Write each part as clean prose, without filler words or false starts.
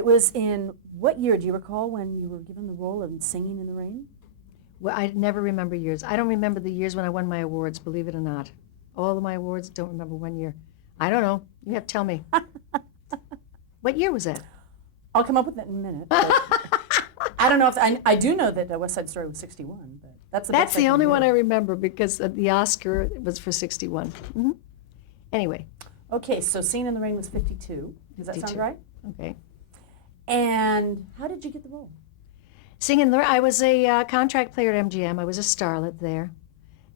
It was in what year? Do you recall when you were given the role of Singing in the Rain? Well, I never remember years. I don't remember the years when I won my awards, believe it or not. All of my awards, don't remember one year. I don't know. You have to tell me. What year was that? I'll come up with it in a minute. I don't know if I do know that West Side Story was 61, but that's the That's best the can only do. one I remember because the Oscar was for 61. Anyway, Okay, so Singing in the Rain was 52. Does that sound 52. right? Okay. And how did you get the role? Singing there, I was a contract player at MGM. I was a starlet there.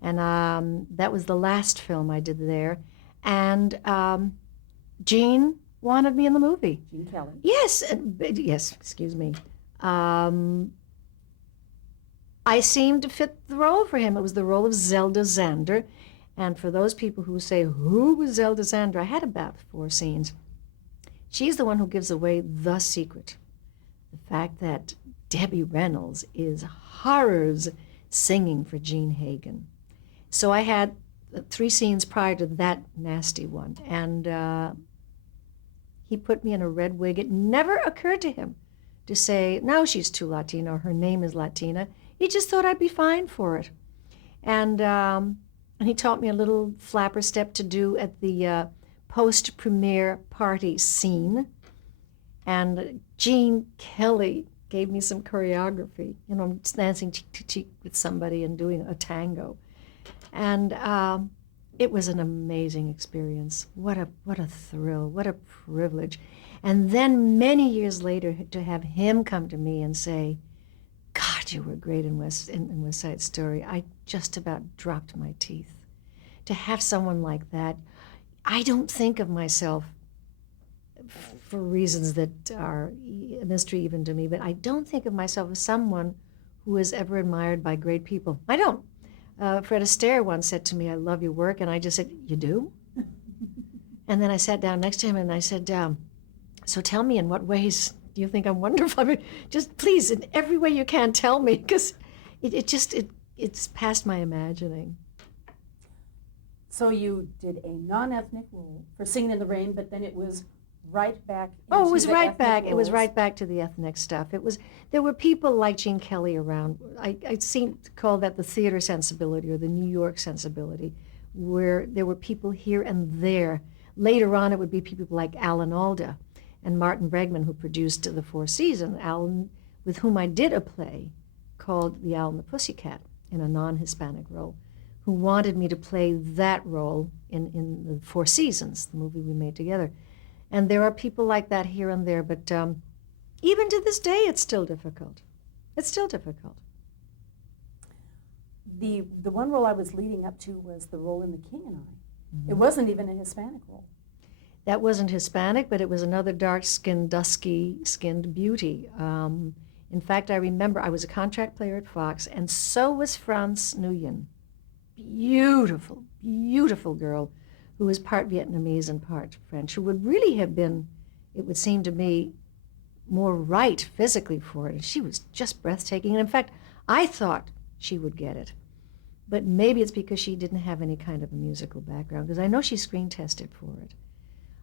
And that was the last film I did there. And Gene wanted me in the movie. Gene Kelly. Yes, yes, excuse me. I seemed to fit the role for him. It was the role of Zelda Zander. And for those people who say, who was Zelda Zander? I had about 4 scenes. She's the one who gives away the secret. The fact that Debbie Reynolds is horrors singing for Gene Hagen. So I had 3 scenes prior to that nasty one. And he put me in a red wig. It never occurred to him to say, no, she's too Latina, or her name is Latina. He just thought I'd be fine for it. And he taught me a little flapper step to do at the post-premiere party scene. And Gene Kelly gave me some choreography. You know, dancing cheek to cheek with somebody and doing a tango. And it was an amazing experience. What a thrill, what a privilege. And then many years later to have him come to me and say, God, you were great in West Side Story. I just about dropped my teeth. To have someone like that, I don't think of myself, for reasons that are a mystery even to me, but I don't think of myself as someone who is ever admired by great people. I don't. Fred Astaire once said to me, I love your work, and I just said, you do? And then I sat down next to him and I said, so tell me, in what ways do you think I'm wonderful? I mean, just please, in every way you can, tell me, because it's past my imagining. So you did a non-ethnic role for Singing in the Rain, but then it was right back Oh, it was into the right back. ethnic It was roles. right back to the ethnic stuff. There were people like Gene Kelly around. I seem to call that the theater sensibility or the New York sensibility, where there were people here and there. Later on, it would be people like Alan Alda and Martin Bregman, who produced the 4 Seasons. Alan, with whom I did a play called The Owl and the Pussycat in a non-Hispanic role, who wanted me to play that role in the 4 Seasons, the movie we made together. And there are people like that here and there, but even to this day, it's still difficult. It's still difficult. The one role I was leading up to was the role in The King and I. Mm-hmm. It wasn't even a Hispanic role. That wasn't Hispanic, but it was another dark-skinned, dusky-skinned beauty. In fact, I remember I was a contract player at Fox, and so was France Nguyen. Beautiful, beautiful girl who was part Vietnamese and part French, who would really have been, it would seem to me, more right physically for it. And she was just breathtaking. And in fact, I thought she would get it. But maybe it's because she didn't have any kind of a musical background, because I know she screen tested for it.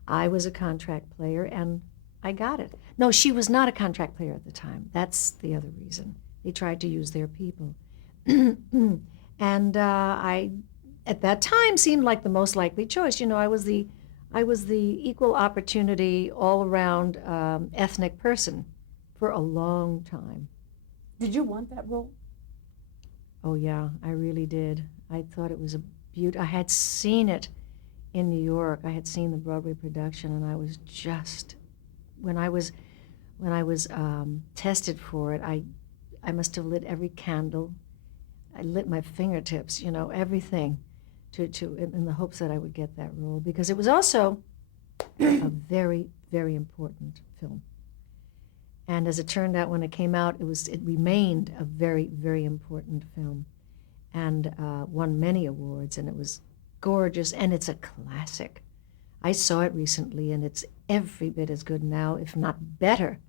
I was a contract player, and I got it. No, she was not a contract player at the time. That's the other reason. They tried to use their people. And I, at that time, seemed like the most likely choice. You know, I was the equal opportunity, all-around ethnic person for a long time. Did you want that role? Oh yeah, I really did. I thought it was a beauty. I had seen it in New York. I had seen the Broadway production, and I was just, when I was tested for it, I must have lit every candle. I lit my fingertips, you know, everything, in the hopes that I would get that role, because it was also a very, very important film. And as it turned out, when it came out, it remained a very, very important film, and won many awards, and it was gorgeous, and it's a classic. I saw it recently, and it's every bit as good now, if not better,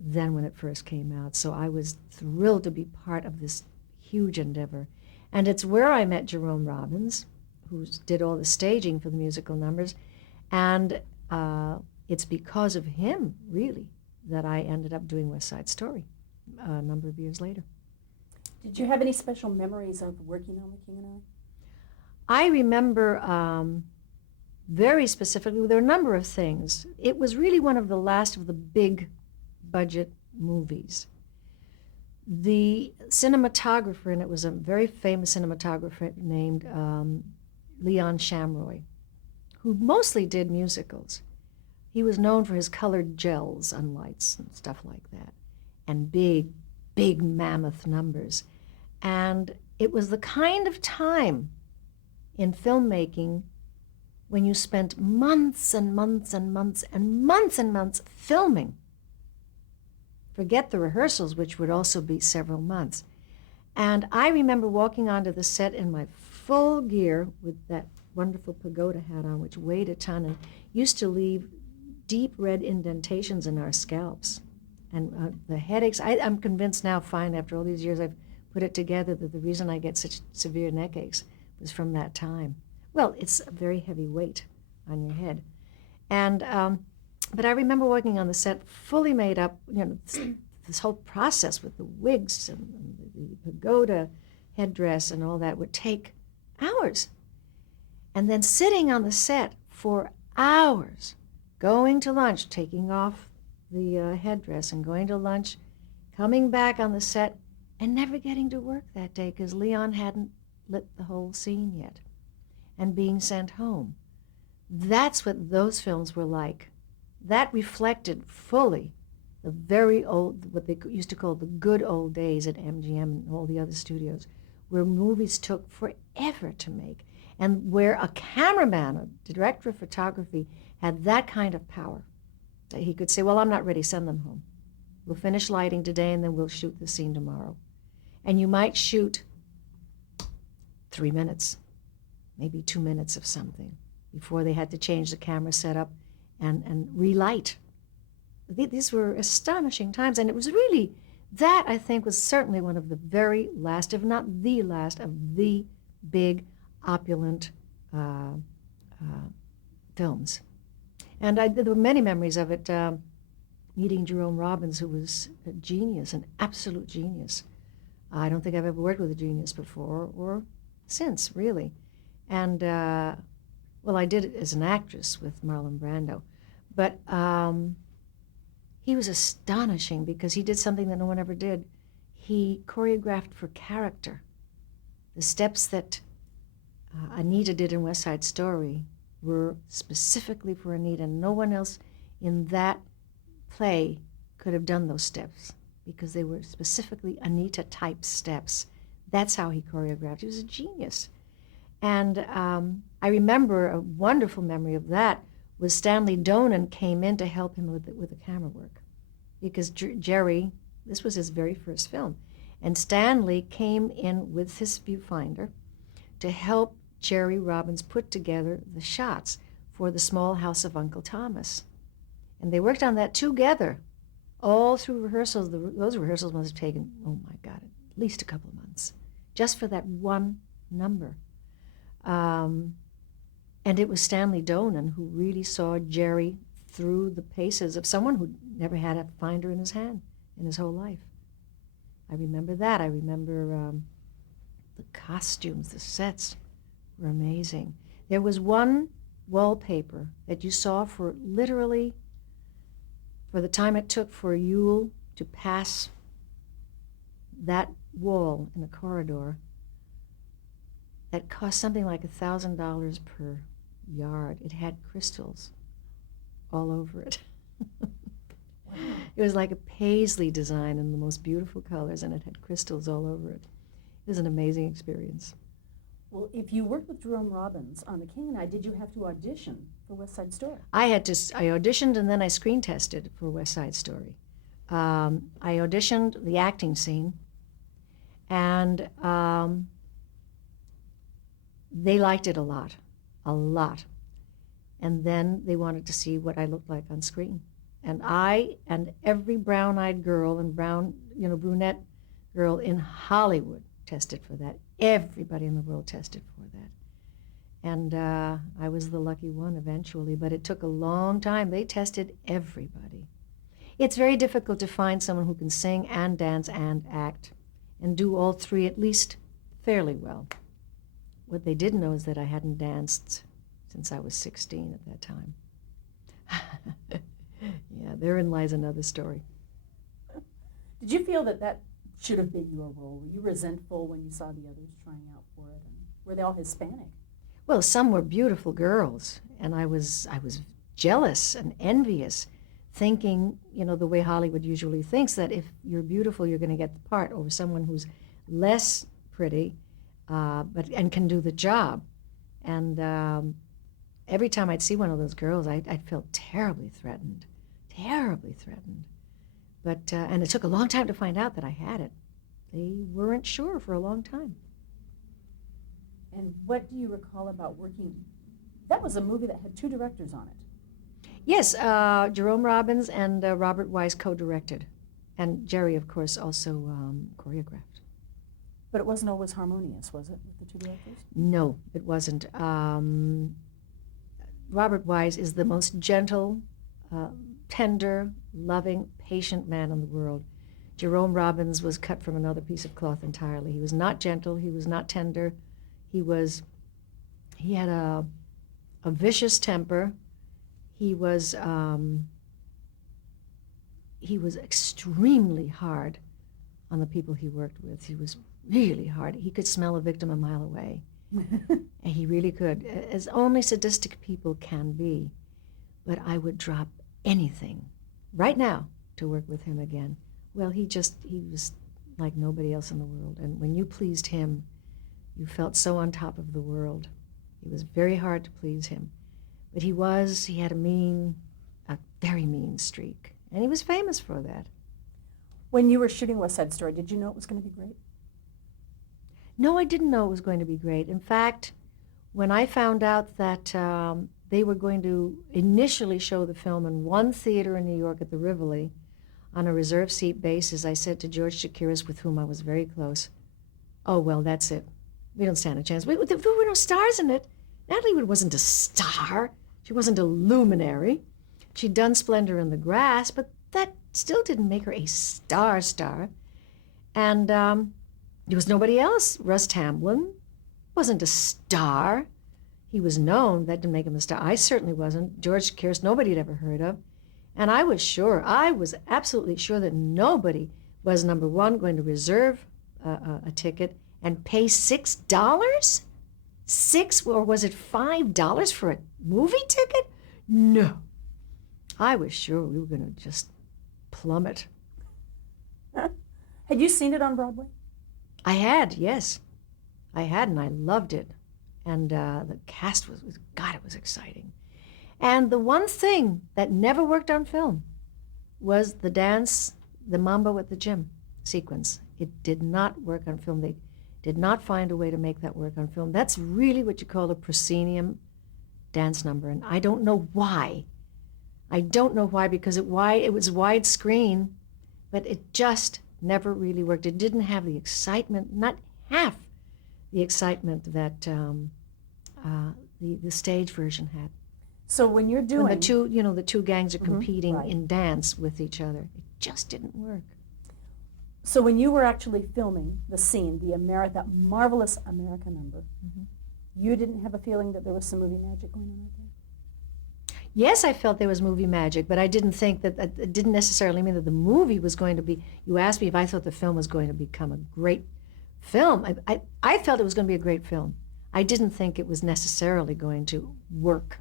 than when it first came out. So I was thrilled to be part of this huge endeavor. And it's where I met Jerome Robbins, who did all the staging for the musical numbers, and it's because of him, really, that I ended up doing West Side Story a number of years later. Did you have any special memories of working on The King and I remember very specifically, there were a number of things. It was really one of the last of the big budget movies. The cinematographer, and it was a very famous cinematographer named Leon Shamroy, who mostly did musicals. He was known for his colored gels on lights and stuff like that, and big, big mammoth numbers. And it was the kind of time in filmmaking when you spent months and months and months and months and months filming. Forget the rehearsals, which would also be several months. And I remember walking onto the set in my full gear with that wonderful pagoda hat on, which weighed a ton and used to leave deep red indentations in our scalps. And the headaches, I'm convinced now, fine, after all these years I've put it together, that the reason I get such severe neck aches was from that time. Well, it's a very heavy weight on your head. And but I remember walking on the set fully made up, this whole process with the wigs and the pagoda headdress and all that would take hours. And then sitting on the set for hours, going to lunch, taking off the headdress and going to lunch, coming back on the set, and never getting to work that day because Leon hadn't lit the whole scene yet, and being sent home. That's what those films were like. That reflected fully the very old, what they used to call the good old days at MGM and all the other studios, where movies took forever to make, and where a cameraman, a director of photography, had that kind of power that he could say, well, I'm not ready, send them home. We'll finish lighting today and then we'll shoot the scene tomorrow. And you might shoot 3 minutes, maybe 2 minutes of something before they had to change the camera setup and relight. These were astonishing times, and it was really, that I think was certainly one of the very last, if not the last, of the big, opulent films. And there were many memories of it, meeting Jerome Robbins, who was a genius, an absolute genius. I don't think I've ever worked with a genius before or since, really. And, well, I did it as an actress with Marlon Brando. But he was astonishing because he did something that no one ever did. He choreographed for character. The steps that Anita did in West Side Story were specifically for Anita. No one else in that play could have done those steps because they were specifically Anita-type steps. That's how he choreographed. He was a genius. And I remember a wonderful memory of that was Stanley Donen came in to help him with the camera work. Because Jerry, this was his very first film, and Stanley came in with his viewfinder to help Jerry Robbins put together the shots for The Small House of Uncle Thomas. And they worked on that together all through rehearsals. Those rehearsals must have taken, oh my God, at least a couple of months, just for that one number. And it was Stanley Donen who really saw Jerry through the paces of someone who never had a finder in his hand in his whole life. I remember that. I remember the costumes, the sets were amazing. There was one wallpaper that you saw for literally, for the time it took for Yule to pass that wall in a corridor, that cost something like $1,000 per yard. It had crystals all over it. It was like a paisley design in the most beautiful colors, and it had crystals all over it. It was an amazing experience. Well, if you worked with Jerome Robbins on The King and I, did you have to audition for West Side Story? I auditioned and then I screen tested for West Side Story. I auditioned the acting scene, and they liked it a lot. And then they wanted to see what I looked like on screen. And I and every brown-eyed girl and brunette girl in Hollywood tested for that. Everybody in the world tested for that. And I was the lucky one eventually, but it took a long time. They tested everybody. It's very difficult to find someone who can sing and dance and act and do all three at least fairly well. What they didn't know is that I hadn't danced since I was 16 at that time. Yeah, therein lies another story. Did you feel that that should have been your role? Were you resentful when you saw the others trying out for it? And were they all Hispanic? Well, some were beautiful girls, and I was jealous and envious, thinking, the way Hollywood usually thinks, that if you're beautiful, you're going to get the part over someone who's less pretty, and can do the job. And every time I'd see one of those girls, I'd feel terribly threatened. But and it took a long time to find out that I had it. They weren't sure for a long time. And what do you recall about working? That was a movie that had two directors on it. Yes, Jerome Robbins and Robert Wise co-directed. And Jerry, of course, also choreographed. But it wasn't always harmonious, was it, with the two directors? No, it wasn't. Robert Wise is the most gentle, tender, loving, patient man in the world. Jerome Robbins was cut from another piece of cloth entirely. He was not gentle. He was not tender. He had a vicious temper. He was extremely hard on the people he worked with. He was really hard. He could smell a victim a mile away. And he really could, as only sadistic people can be. But I would drop anything right now to work with him again. Well, he was like nobody else in the world. And when you pleased him, you felt so on top of the world. It was very hard to please him. But he had a very mean streak. And he was famous for that. When you were shooting West Side Story, did you know it was going to be great? No, I didn't know it was going to be great. In fact, when I found out that they were going to initially show the film in one theater in New York at the Rivoli on a reserved seat basis, I said to George Chakiris, with whom I was very close, "Oh, well, that's it. We don't stand a chance. There were no stars in it. Natalie Wood wasn't a star. She wasn't a luminary. She'd done Splendor in the Grass, but that still didn't make her a star. And there was nobody else. Russ Tamblyn wasn't a star. He was known. That didn't make him a star. I certainly wasn't. George Chakiris, nobody had ever heard of. And I was absolutely sure that nobody was, number one, going to reserve a ticket and pay $6? Or was it $5 for a movie ticket? No. I was sure we were going to just plummet. Had you seen it on Broadway? I had, yes. I had, and I loved it. And the cast was it was exciting. And the one thing that never worked on film was the dance, the mambo at the gym sequence. It did not work on film. They did not find a way to make that work on film. That's really what you call a proscenium dance number, and I don't know why. Because it was widescreen, but it just never really worked. It didn't have the excitement, not half the excitement that the stage version had. So when you're doing... When the two gangs are competing right. in dance with each other, it just didn't work. So when you were actually filming the scene, that marvelous America number, you didn't have a feeling that there was some movie magic going on right there? Yes, I felt there was movie magic, but I didn't think that it didn't necessarily mean that the movie was going to be... You asked me if I thought the film was going to become a great film. I felt it was going to be a great film. I didn't think it was necessarily going to work.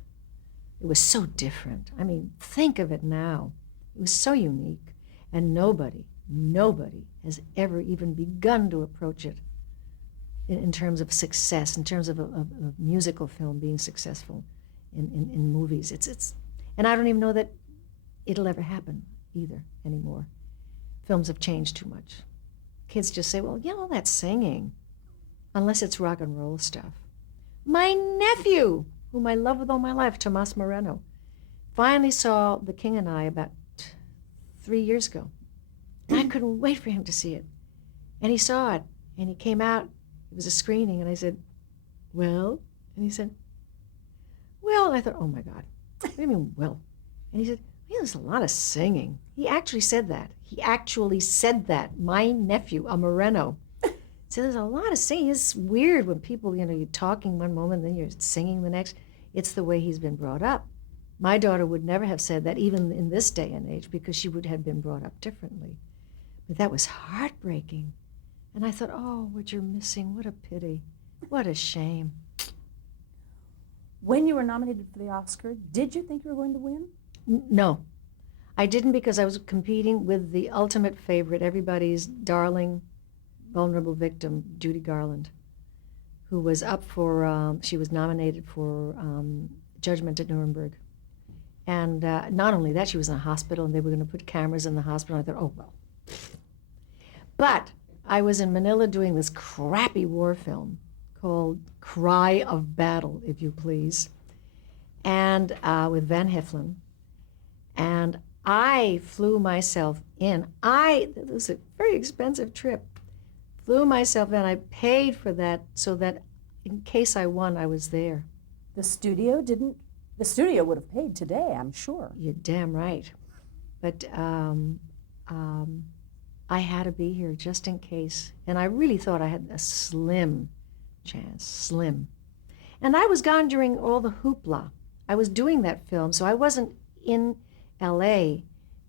It was so different. I mean, think of it now. It was so unique, and nobody has ever even begun to approach it in terms of success, in terms of a musical film being successful in movies. And I don't even know that it'll ever happen either anymore. Films have changed too much. Kids just say, well, all that singing, unless it's rock and roll stuff. My nephew, whom I love with all my life, Tomas Moreno, finally saw The King and I about 3 years ago. And I couldn't wait for him to see it. And he saw it, and he came out. It was a screening, and I said, well? And he said, well, and I thought, oh my God, what do you mean, well? And he said, There's a lot of singing. He actually said that. My nephew, a Moreno, said there's a lot of singing. It's weird when people, you're talking one moment, then you're singing the next. It's the way he's been brought up. My daughter would never have said that, even in this day and age, because she would have been brought up differently. But that was heartbreaking. And I thought, oh, what you're missing, what a pity. What a shame. When you were nominated for the Oscar, did you think you were going to win? No, I didn't, because I was competing with the ultimate favorite, everybody's darling, vulnerable victim, Judy Garland, who was up for, she was nominated for Judgment at Nuremberg. And not only that, she was in a hospital, and they were going to put cameras in the hospital. I thought, oh, well. But I was in Manila doing this crappy war film called Cry of Battle, if you please, and with Van Heflin. And I flew myself in. It was a very expensive trip. Flew myself in. I paid for that so that in case I won, I was there. The studio would have paid today, I'm sure. You're damn right. But I had to be here just in case. And I really thought I had a slim chance, slim. And I was gone during all the hoopla. I was doing that film, so I wasn't in LA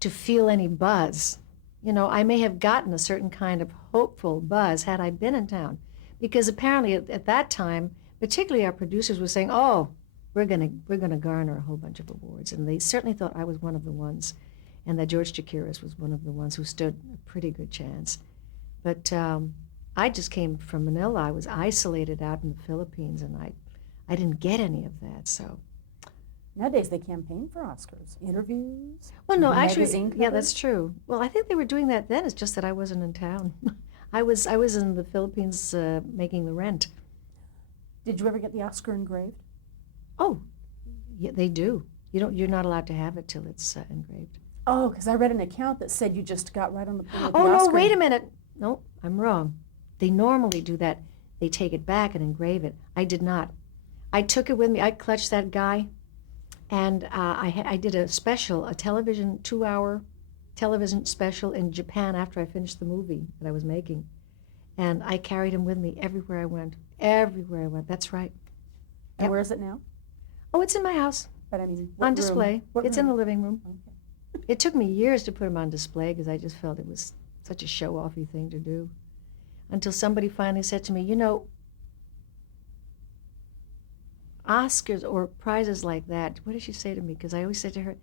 to feel any buzz. I may have gotten a certain kind of hopeful buzz had I been in town. Because apparently at that time, particularly our producers were saying, oh, we're gonna garner a whole bunch of awards. And they certainly thought I was one of the ones, and that George Chakiris was one of the ones who stood a pretty good chance. But I just came from Manila. I was isolated out in the Philippines, and I didn't get any of that, so. Nowadays they campaign for Oscars, interviews. Well, no, magazine actually, covers. yeah, that's true. Well, I think they were doing that then. It's just that I wasn't in town. I was in the Philippines making The Rent. Did you ever get the Oscar engraved? Oh, yeah, they do. You're not allowed to have it till it's engraved. Oh, because I read an account that said you just got right on the point of the Oh, no, Oscar. wait a minute. No, I'm wrong. They normally do that. They take it back and engrave it. I did not. I took it with me. I clutched that guy, and I did a special, a 2-hour television special in Japan after I finished the movie that I was making. And I carried him with me everywhere I went. Everywhere I went. That's right. And Yep. where is it now? Oh, it's in my house. But I mean, On display. It's in the living room. Okay. It took me years to put them on display because I just felt it was such a show-offy thing to do. Until somebody finally said to me, Oscars or prizes like that, what did she say to me? Because I always said to her,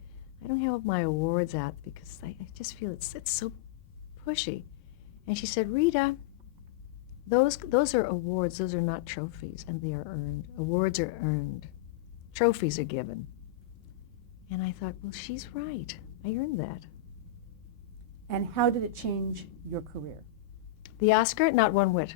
I don't have my awards out because I just feel it's so pushy. And she said, Rita, those are awards, those are not trophies, and they are earned. Awards are earned. Trophies are given. And I thought, well, she's right. I earned that. And how did it change your career? The Oscar, not one whit.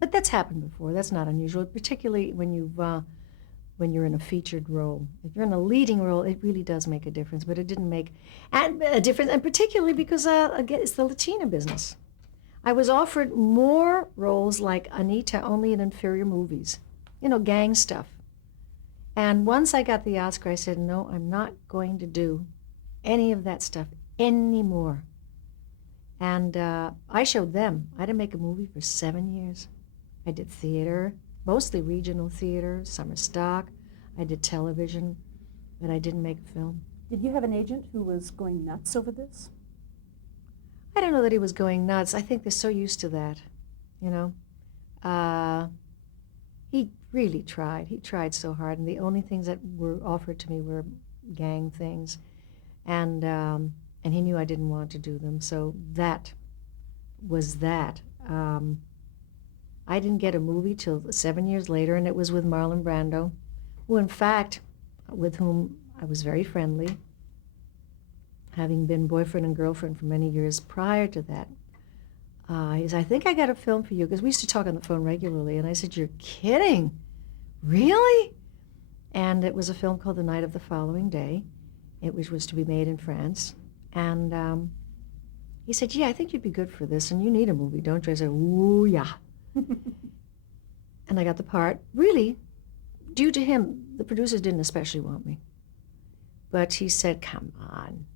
But that's happened before. That's not unusual, particularly when you're in a featured role. If you're in a leading role, it really does make a difference. But it didn't make a difference, and particularly because again, it's the Latina business. I was offered more roles like Anita, only in inferior movies, gang stuff. And once I got the Oscar, I said, no, I'm not going to do any of that stuff anymore. And I showed them. I didn't make a movie for 7 years. I did theater, mostly regional theater, summer stock. I did television, but I didn't make a film. Did you have an agent who was going nuts over this? I don't know that he was going nuts. I think they're so used to that, He really tried. He tried so hard, and the only things that were offered to me were gang things, and he knew I didn't want to do them. So that was that. I didn't get a movie till 7 years later, and it was with Marlon Brando, who, in fact, with whom I was very friendly, having been boyfriend and girlfriend for many years prior to that. He said, I think I got a film for you, because we used to talk on the phone regularly, and I said, you're kidding? Really? And it was a film called The Night of the Following Day, which was to be made in France. And he said, yeah, I think you'd be good for this, and you need a movie, don't you? I said, ooh, yeah. And I got the part. Really, due to him, the producers didn't especially want me. But he said, come on.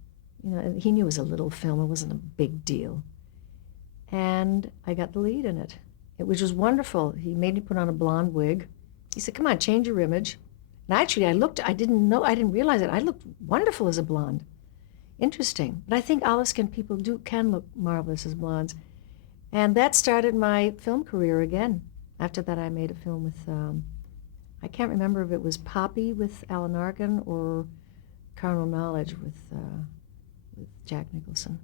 You know, he knew it was a little film. It wasn't a big deal. And I got the lead in it, which was wonderful. He made me put on a blonde wig. He said, come on, change your image. And actually, I didn't realize it. I looked wonderful as a blonde. Interesting. But I think olive-skinned people can look marvelous as blondes. And that started my film career again. After that, I made a film with, I can't remember if it was Poppy with Alan Arkin or Carnal Knowledge with Jack Nicholson.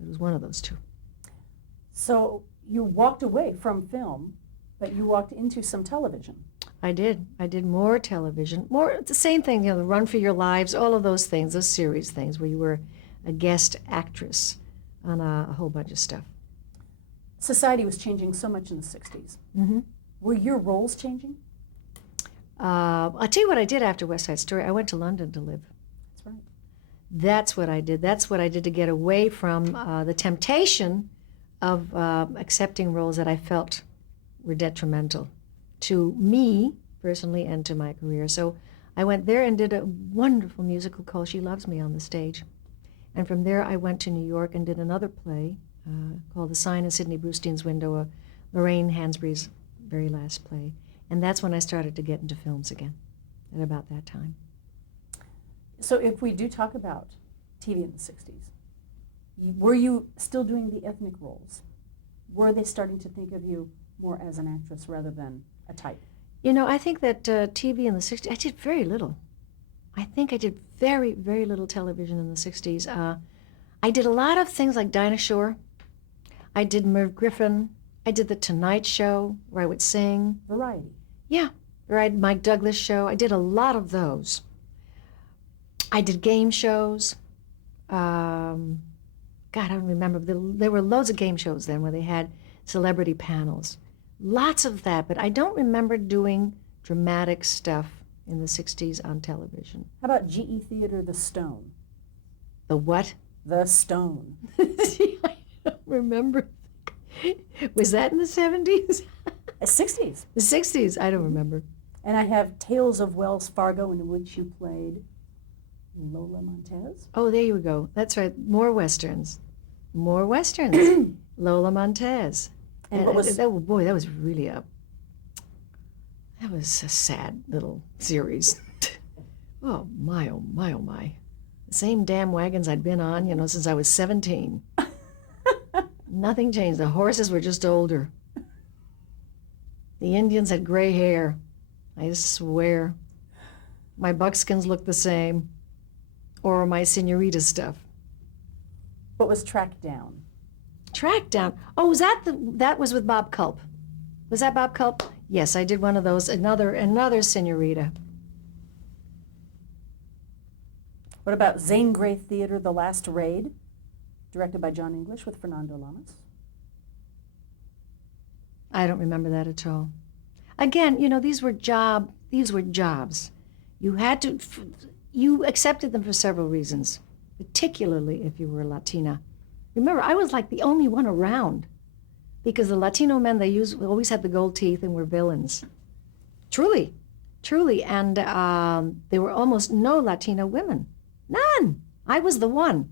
It was one of those two. So you walked away from film, but you walked into some television. I did. I did more television. More, the same thing, The Run for Your Lives, all of those things, those series things where you were a guest actress on a whole bunch of stuff. Society was changing so much in the 60s. Mm-hmm. Were your roles changing? I'll tell you what I did after West Side Story. I went to London to live. That's right. That's what I did. That's what I did to get away from the temptation of accepting roles that I felt were detrimental to me personally and to my career. So I went there and did a wonderful musical called She Loves Me on the stage. And from there I went to New York and did another play called The Sign in Sidney Brustein's Window, Lorraine Hansberry's very last play. And that's when I started to get into films again, at about that time. So if we do talk about TV in the 60s, were you still doing the ethnic roles? Were they starting to think of you more as an actress rather than a type? You know, I think that TV in the 60s, I did very little. I think I did very, very little television in the 60s. I did a lot of things like Dinah Shore. I did Merv Griffin. I did The Tonight Show, where I would sing. Variety. Yeah, or I had Mike Douglas show. I did a lot of those. I did game shows. God, I don't remember. There were loads of game shows then where they had celebrity panels. Lots of that, but I don't remember doing dramatic stuff in the 60s on television. How about GE Theater, The Stone? The what? The Stone. I don't remember. Was that in the 70s? 60s. The 60s, I don't remember. And I have Tales of Wells Fargo, in which you played Lola Montez. Oh, there you go. That's right. More Westerns. More Westerns. Lola Montez. And what was... that was really that was a sad little series. Oh, my, oh, my, oh, my. The same damn wagons I'd been on, since I was 17. Nothing changed. The horses were just older. The Indians had gray hair. I swear. My buckskins looked the same. Or my senorita stuff. What was Tracked Down? Tracked Down. Oh, was that was with Bob Culp. Was that Bob Culp? Yes, I did one of those. Another senorita. What about Zane Grey Theater, The Last Raid, directed by John English with Fernando Lamas? I don't remember that at all. Again, these were jobs. You accepted them for several reasons, particularly if you were Latina. Remember, I was like the only one around because the Latino men always had the gold teeth and were villains. Truly. And there were almost no Latina women. None. I was the one.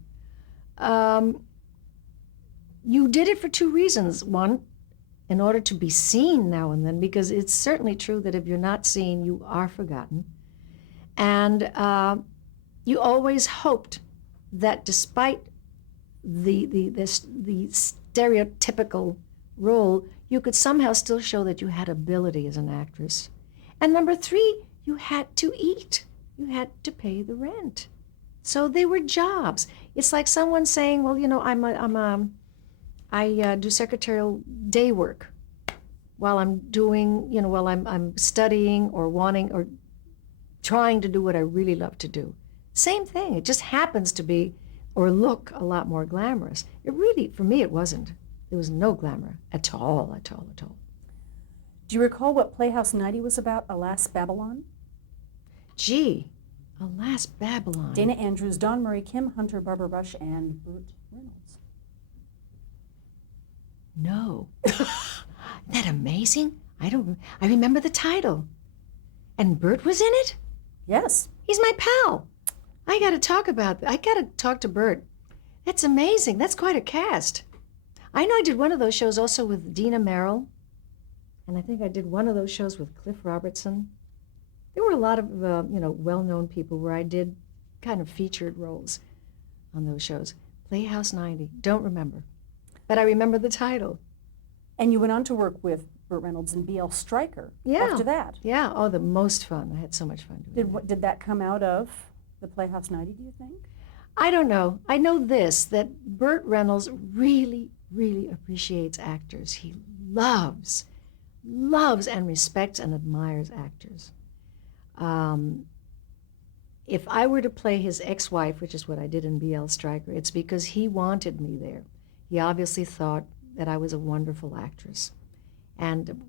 You did it for two reasons. One, in order to be seen now and then, because it's certainly true that if you're not seen, you are forgotten. And you always hoped that despite the stereotypical role, you could somehow still show that you had ability as an actress. And number three, you had to eat. You had to pay the rent. So they were jobs. It's like someone saying, well, I do secretarial day work while I'm doing, while I'm studying or wanting or trying to do what I really love to do. Same thing. It just happens to be or look a lot more glamorous. It really, for me, it wasn't. There was no glamour at all. Do you recall what Playhouse 90 was about, Alas, Babylon? Gee, Alas, Babylon. Dana Andrews, Don Murray, Kim Hunter, Barbara Rush, and Burt Reynolds. No. Isn't that amazing? I remember the title. And Burt was in it? Yes. He's my pal. I got to talk to Bert. That's amazing. That's quite a cast. I know I did one of those shows also with Dina Merrill, and I think I did one of those shows with Cliff Robertson. There were a lot of, well-known people where I did kind of featured roles on those shows. Playhouse 90, don't remember. But I remember the title. And you went on to work with Burt Reynolds and B.L. Stryker after that. Yeah, oh, the most fun. I had so much fun doing that. Did that come out of the Playhouse 90, do you think? I don't know. I know this, that Burt Reynolds really, really appreciates actors. He loves and respects and admires actors. If I were to play his ex-wife, which is what I did in B.L. Stryker, it's because he wanted me there. He obviously thought that I was a wonderful actress and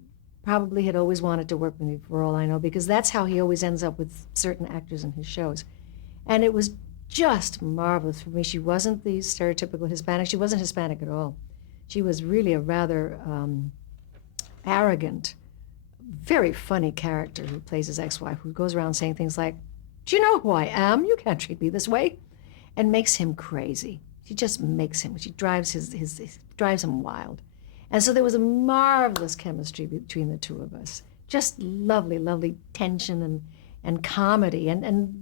probably had always wanted to work with me, for all I know, because that's how he always ends up with certain actors in his shows. And it was just marvelous for me. She wasn't the stereotypical Hispanic. She wasn't Hispanic at all. She was really a rather arrogant, very funny character who plays his ex-wife, who goes around saying things like, "Do you know who I am? You can't treat me this way," and makes him crazy. She just makes him. She drives drives him wild. And so there was a marvelous chemistry between the two of us. Just lovely, lovely tension and comedy. And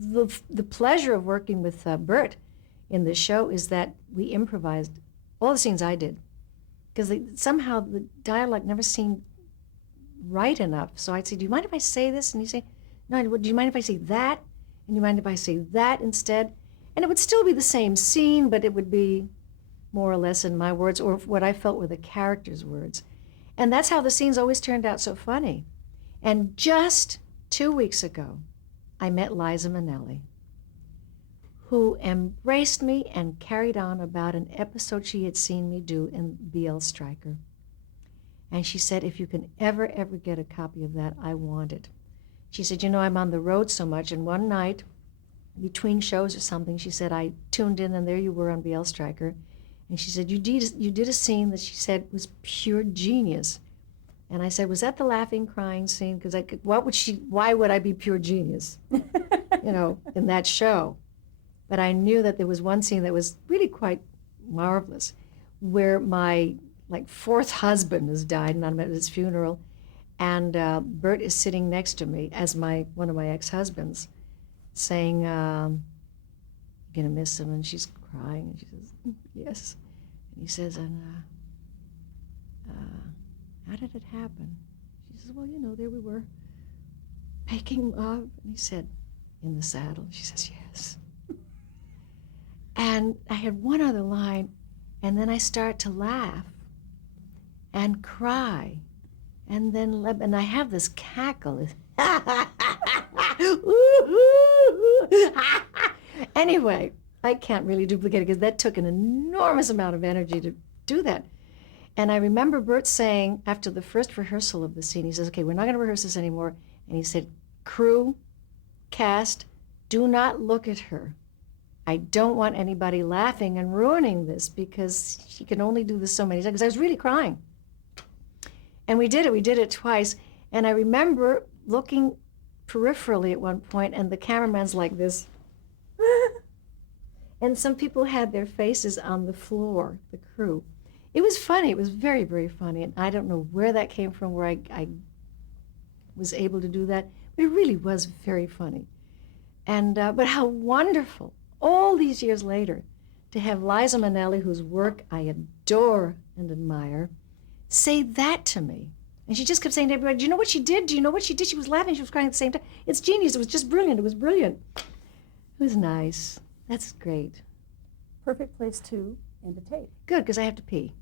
the pleasure of working with Bert in this show is that we improvised all the scenes I did, because somehow the dialogue never seemed right enough. So I'd say, "Do you mind if I say this?" And he'd say, "No, do you mind if I say that? And you mind if I say that instead?" And it would still be the same scene, but it would be more or less in my words or what I felt were the character's words. And that's how the scenes always turned out so funny. And just 2 weeks ago, I met Liza Minnelli, who embraced me and carried on about an episode she had seen me do in B.L. Stryker. And she said, "If you can ever get a copy of that, I want it." She said, "I'm on the road so much, and one night, between shows or something," she said, "I tuned in, and there you were on B.L. Stryker." And she said, you did a scene that she said was pure genius." And I said, "Was that the laughing, crying scene? Because why would I be pure genius, in that show?" But I knew that there was one scene that was really quite marvelous, where my fourth husband has died, and I'm at his funeral, and Bert is sitting next to me as one of my ex-husbands, saying, "You're gonna miss him," and she's crying, and she says, "Yes." And he says, "And how did it happen?" She says, "Well, there we were, making love." And he said, "In the saddle?" She says, "Yes." And I had one other line, and then I start to laugh and cry, and I have this cackle. Anyway, I can't really duplicate it because that took an enormous amount of energy to do that. And I remember Bert saying after the first rehearsal of the scene, he says, "Okay, we're not going to rehearse this anymore." And he said, "Crew, cast, do not look at her. I don't want anybody laughing and ruining this because she can only do this so many times." Because I was really crying. And we did it twice. And I remember looking peripherally at one point, and the cameraman's like this. And some people had their faces on the floor, the crew. It was funny. It was very, very funny. And I don't know where that came from, where I was able to do that. But it really was very funny. And but how wonderful, all these years later, to have Liza Minnelli, whose work I adore and admire, say that to me. And she just kept saying to everybody, "Do you know what she did? Do you know what she did?" She was laughing. She was crying at the same time. "It's genius. It was just brilliant. It was brilliant." It was nice. That's great. Perfect place to end the tape. Good, because I have to pee.